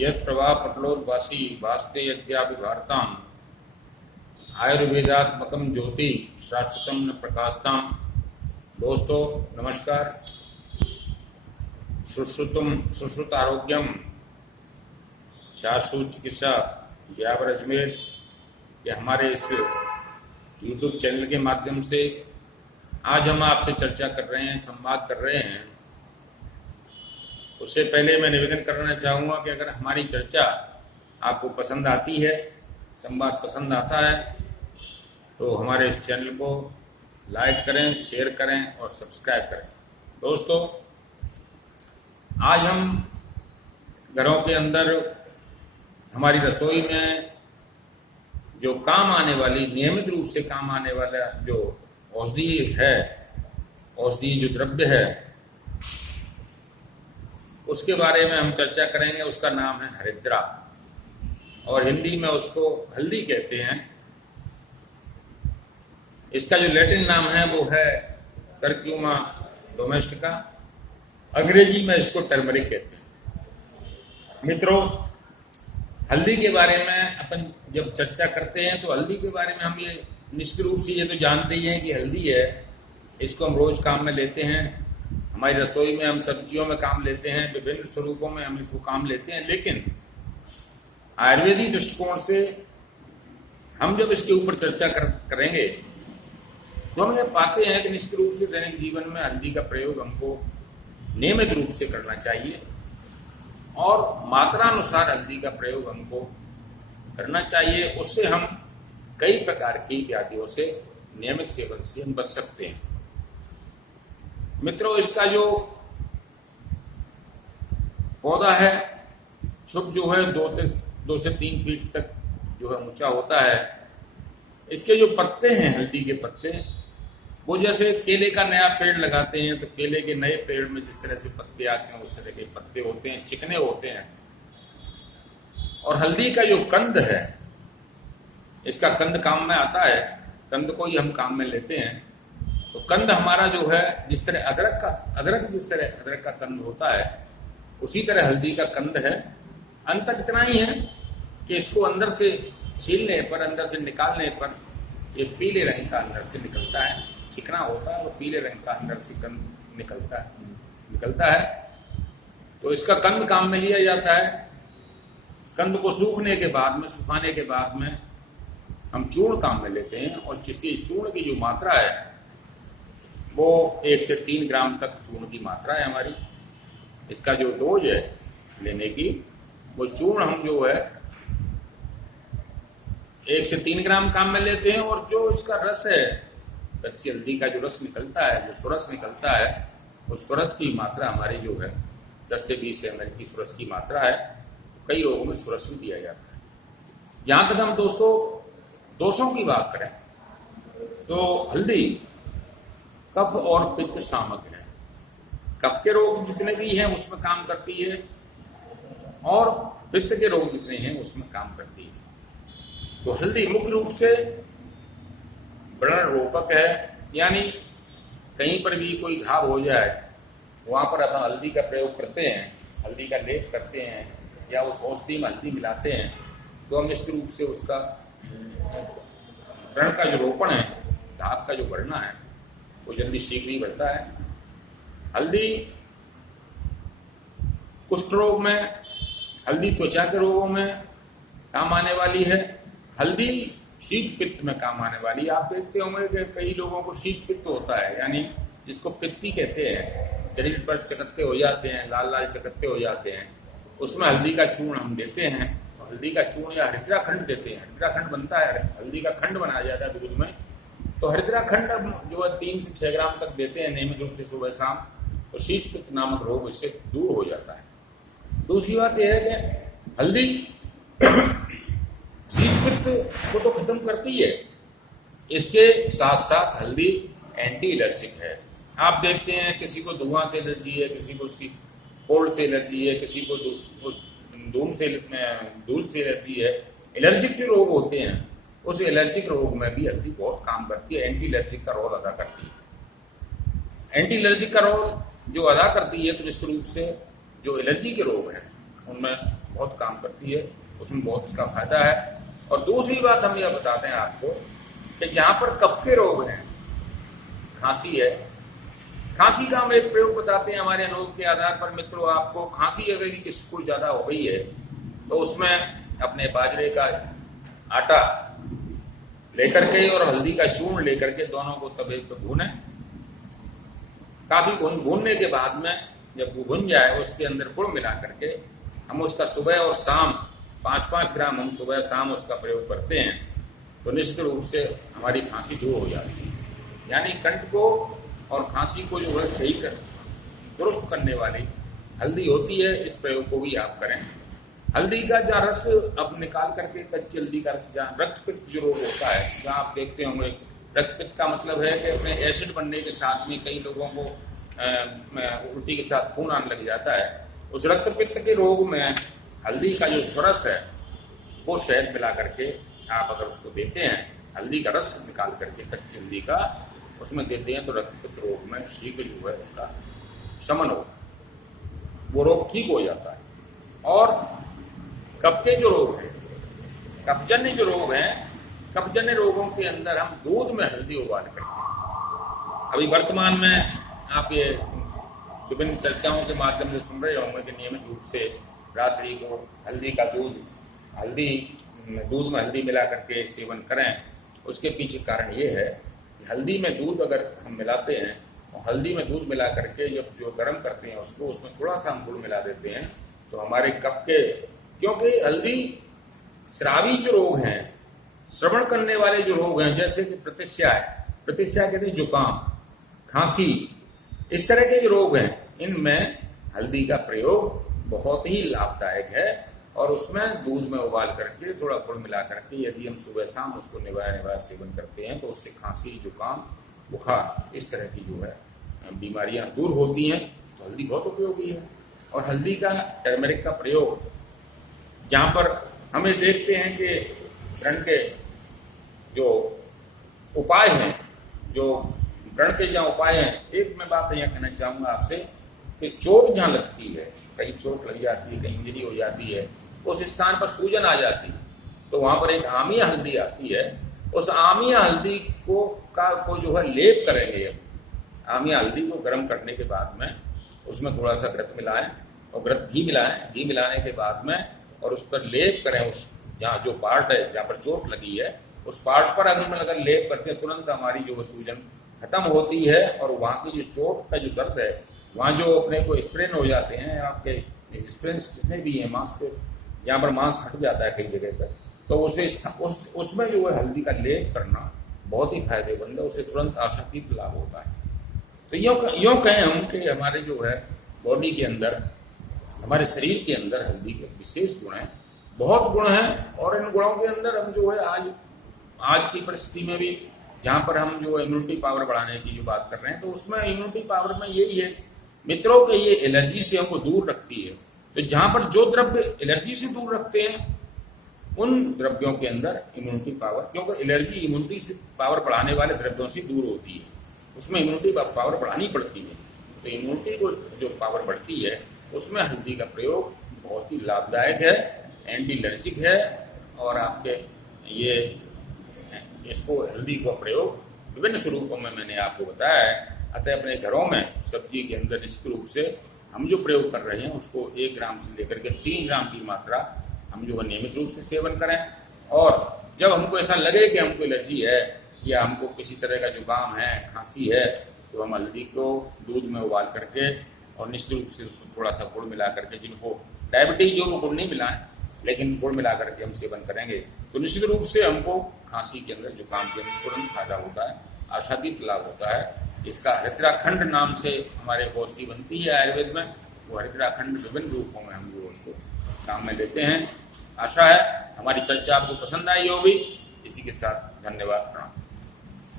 यत् प्रभा पटलोद्वासी वास्ते यद्याभिभारताम् आयुर्वेदात्मकम ज्योति शाश्वतम न प्रकाशताम। दोस्तों नमस्कार। सुश्रुत आरोग्यम शाश्वत चिकित्सा व्यावर अजमेर के हमारे इस यूट्यूब चैनल के माध्यम से आज हम आपसे चर्चा कर रहे हैं, संवाद कर रहे हैं। उससे पहले मैं निवेदन करना चाहूँगा कि अगर हमारी चर्चा आपको पसंद आती है, संवाद पसंद आता है, तो हमारे इस चैनल को लाइक करें, शेयर करें और सब्सक्राइब करें। दोस्तों, आज हम घरों के अंदर हमारी रसोई में जो काम आने वाली, नियमित रूप से काम आने वाला जो औषधीय है, औषधीय जो द्रव्य है, उसके बारे में हम चर्चा करेंगे। उसका नाम है हरिद्रा और हिंदी में उसको हल्दी कहते हैं। इसका जो लैटिन नाम है वो है कर्क्यूमा डोमेस्टिका, अंग्रेजी में इसको टर्मरिक कहते हैं। मित्रों, हल्दी के बारे में अपन जब चर्चा करते हैं तो हल्दी के बारे में हम ये निश्चित रूप से ये तो जानते ही हैं कि हल्दी है, इसको हम रोज काम में लेते हैं। हमारी रसोई में हम सब्जियों में काम लेते हैं, विभिन्न स्वरूपों में हम इसको काम लेते हैं। लेकिन आयुर्वेदिक दृष्टिकोण से हम जब इसके ऊपर चर्चा करेंगे तो हम ये पाते हैं कि निश्चित रूप से दैनिक जीवन में हल्दी का प्रयोग हमको नियमित रूप से करना चाहिए और मात्रानुसार हल्दी का प्रयोग हमको करना चाहिए। उससे हम कई प्रकार की व्याधियों से नियमित सेवन से हम बच सकते हैं। मित्रों, इसका जो पौधा है, छुप जो है 2 से 3 फीट तक जो है ऊंचा होता है। इसके जो पत्ते हैं, हल्दी के पत्ते, वो जैसे केले का नया पेड़ लगाते हैं तो केले के नए पेड़ में जिस तरह से पत्ते आते हैं उस तरह के पत्ते होते हैं, चिकने होते हैं। और हल्दी का जो कंद है, इसका कंद काम में आता है, कंद को ही हम काम में लेते हैं। तो कंद हमारा जो है, जिस तरह अदरक का कंद होता है, उसी तरह हल्दी का कंद है। अंतर इतना ही है कि इसको अंदर से छीलने पर, अंदर से निकालने पर ये पीले रंग का अंदर से निकलता है, चिकना होता है और पीले रंग का अंदर से कंद निकलता है। तो इसका कंद काम में लिया जाता है। कंद को सुखाने के बाद में हम चूर्ण काम में लेते हैं और जिसकी चूर्ण की जो मात्रा है वो 1 से 3 ग्राम तक चूर्ण की मात्रा है हमारी। इसका जो डोज है लेने की, वो चूर्ण हम जो है 1 से 3 ग्राम काम में लेते हैं। और जो इसका रस है, कच्ची हल्दी का जो रस निकलता है, जो सुरस निकलता है, उस सुरस की मात्रा हमारी जो है 10 से 20 ml की सुरस की मात्रा है। कई रोगों में सुरस भी दिया जाता है। जहाँ तक हम दोस्तों दोषों की बात करें तो हल्दी कफ और पित्त शामक है। कफ के रोग जितने भी हैं उसमें काम करती है और पित्त के रोग जितने हैं उसमें काम करती है। तो हल्दी मुख्य रूप से व्रण रोपक है, यानी कहीं पर भी कोई घाव हो जाए वहाँ पर अपन हल्दी का प्रयोग करते हैं, हल्दी का लेप करते हैं या उस औषधि में हल्दी मिलाते हैं तो हम निश्चित रूप से उसका व्रण का जो रोपण है, घाव का जो बढ़ना है, वो जल्दी शीघ्र ही बढ़ता है। हल्दी कुष्ठ रोग में, हल्दी त्वचा के रोगों में काम आने वाली है। हल्दी शीत पित्त में काम आने वाली। आप देखते होंगे कि कई लोगों को शीत पित्त होता है, यानी जिसको पित्ती कहते हैं, शरीर पर चकत्ते हो जाते हैं, लाल लाल चकत्ते हो जाते हैं, उसमें हल्दी का चूर्ण हम देते हैं। तो हल्दी का चूर्ण या हरिद्रा खंड देते हैं। हरिद्रा खंड बनता है, हल्दी का खंड बनाया जाता है दूध में। तो हरिद्रा खंड जो है 3 से 6 ग्राम तक देते हैं नियमित रूप से सुबह शाम, तो शीत पित्त नामक रोग इससे दूर हो जाता है। दूसरी बात यह है कि हल्दी शीत पित्त को तो खत्म करती है, इसके साथ साथ हल्दी एंटी एलर्जिक है। आप देखते हैं किसी को धुआं से एलर्जी है, किसी को कोल्ड से एलर्जी है, किसी को धूल से एलर्जी है। एलर्जिक जो रोग होते हैं उस एलर्जिक रोग में भी हल्दी बहुत काम करती है, एंटी एलर्जिक का रोल अदा करती है। एंटी एलर्जिक का रोल जो अदा करती है तो निश्चित रूप से जो एलर्जी के रोग हैं उनमें बहुत काम करती है, उसमें बहुत इसका फायदा है। और दूसरी बात हम यह बताते हैं आपको कि जहाँ पर कफ के रोग हैं, खांसी है, खांसी का हम एक प्रयोग बताते हैं हमारे अनुभव के आधार पर। मित्रों, आपको खांसी अगर किसको ज़्यादा हो गई है तो उसमें अपने बाजरे का आटा लेकर के और हल्दी का चूर्ण लेकर के दोनों को तवे पर भूनें। काफ़ी भूनने के बाद में जब वो भुन जाए उसके अंदर गुड़ मिला करके हम उसका सुबह और शाम 5-5 ग्राम हम सुबह शाम उसका प्रयोग करते हैं तो निश्चित रूप से हमारी खांसी दूर हो जाती है। यानी कंठ को और खांसी को जो है सही कर दुरुस्त करने वाली हल्दी होती है। इस प्रयोग को भी आप करें। हल्दी का जहाँ रस अब निकाल करके, कच्ची हल्दी का रस, जहाँ रक्तपित्त जो रोग होता है, जहाँ आप देखते होंगे रक्तपित्त का मतलब है कि अपने एसिड बनने के साथ में कई लोगों को उल्टी के साथ खून आने लग जाता है। उस रक्तपित्त के रोग में हल्दी का जो सरस है वो शहद मिला करके आप अगर उसको देते हैं, हल्दी का रस निकाल करके कच्ची हल्दी का उसमें देते हैं तो रक्तपित्त रोग में शीघ्र जो है उसका शमन होता है, वो रोग ठीक हो जाता है। और कफ के जो रोग हैं, कफजन्य जो रोग हैं, कफजन्य रोगों के अंदर हम दूध में हल्दी उबाल करते हैं। अभी वर्तमान में आप ये विभिन्न चर्चाओं के माध्यम से सुन रहे होंगे कि नियमित रूप से रात्रि को हल्दी का दूध में हल्दी मिला करके सेवन करें। उसके पीछे कारण ये है कि हल्दी में दूध अगर हम मिलाते हैं और हल्दी में दूध मिला करके जब जो गर्म करते हैं उसको, उसमें थोड़ा सा हम गुड़ मिला देते हैं तो हमारे कफ के, क्योंकि हल्दी श्रावी जो रोग हैं, श्रवण करने वाले जो रोग हैं, जैसे कि प्रतिश्याय कहते हैं जुकाम, खांसी, इस तरह के जो रोग हैं, इनमें हल्दी का प्रयोग बहुत ही लाभदायक है। और उसमें दूध में उबाल करके थोड़ा गुड़ मिला करके यदि हम सुबह शाम उसको निवाया सेवन करते हैं तो उससे खांसी, जुकाम, बुखार, इस तरह की जो है बीमारियां दूर होती हैं। तो हल्दी बहुत उपयोगी है। और हल्दी का, टर्मरिक का प्रयोग जहाँ पर हमें देखते हैं कि व्रण के जो उपाय हैं, जो व्रण के जहाँ उपाय हैं, एक मैं बात यहाँ कहना चाहूँगा आपसे कि चोट जहाँ लगती है, कहीं चोट लग जाती है, कहीं इंजरी हो जाती है, उस स्थान पर सूजन आ जाती है तो वहाँ पर एक आमिया हल्दी आती है। उस आमिया हल्दी को जो है लेप करेंगे। आमिया हल्दी को गर्म करने के बाद में उसमें थोड़ा सा घृत मिलाएं और घी मिलाने के बाद में और उस पर लेप करें। उस जहाँ जो पार्ट है जहाँ पर चोट लगी है उस पार्ट पर अगर लेप करते हैं तुरंत हमारी जो सूजन खत्म होती है। और वहाँ की जो चोट का जो दर्द है, वहाँ जो अपने को स्प्रेन हो जाते हैं, आपके स्प्रेन जितने भी हैं मांस पे, जहाँ पर मांस हट जाता है कई जगह पर, तो उसमें जो है हल्दी का लेप करना बहुत ही फायदेमंद है। उसे तुरंत आशातीत लाभ होता है। तो यूँ कहें हम कि हमारे जो है बॉडी के अंदर, हमारे शरीर के अंदर हल्दी के विशेष गुण हैं, बहुत गुण हैं। और इन गुणों के अंदर हम जो है आज की परिस्थिति में भी जहाँ पर हम जो इम्यूनिटी पावर बढ़ाने की जो बात कर रहे हैं, तो उसमें इम्यूनिटी पावर में यही है मित्रों कि ये एलर्जी से हमको दूर रखती है। तो जहाँ पर जो द्रव्य एलर्जी से दूर रखते हैं उन द्रव्यों के अंदर इम्यूनिटी पावर, क्योंकि एलर्जी इम्यूनिटी से पावर बढ़ाने वाले द्रव्यों से दूर होती है, उसमें इम्यूनिटी पावर बढ़ानी पड़ती है। तो इम्यूनिटी को जो पावर बढ़ती है उसमें हल्दी का प्रयोग बहुत ही लाभदायक है, एंटी एलर्जिक है। और आपके ये इसको हल्दी का प्रयोग विभिन्न स्वरूपों में मैंने आपको बताया है। अतः अपने घरों में सब्जी के अंदर निश्चित रूप से हम जो प्रयोग कर रहे हैं उसको 1 ग्राम से लेकर के 3 ग्राम की मात्रा हम जो है नियमित रूप से सेवन करें। और जब हमको ऐसा लगे कि हमको एलर्जी है या हमको किसी तरह का जुकाम है, खांसी है, तो हम हल्दी को दूध में उबाल करके और निश्चित रूप से उसको थोड़ा सा गुड़ मिला करके, जिनको डायबिटीज जो वो गुड़ नहीं मिलाएं लेकिन गुड़ मिला करके हम सेवन करेंगे तो निश्चित रूप से हमको खांसी के अंदर, जुकाम के अंदर तुरंत फायदा होता है, आशातीत लाभ होता है। इसका हरिद्राखंड नाम से हमारे औषधि बनती है आयुर्वेद में, वो हरिद्राखंड विभिन्न रूपों में हम जो उसको काम में लेते हैं। आशा है हमारी चर्चा आपको पसंद आई होगी। इसी के साथ धन्यवाद, प्रणाम।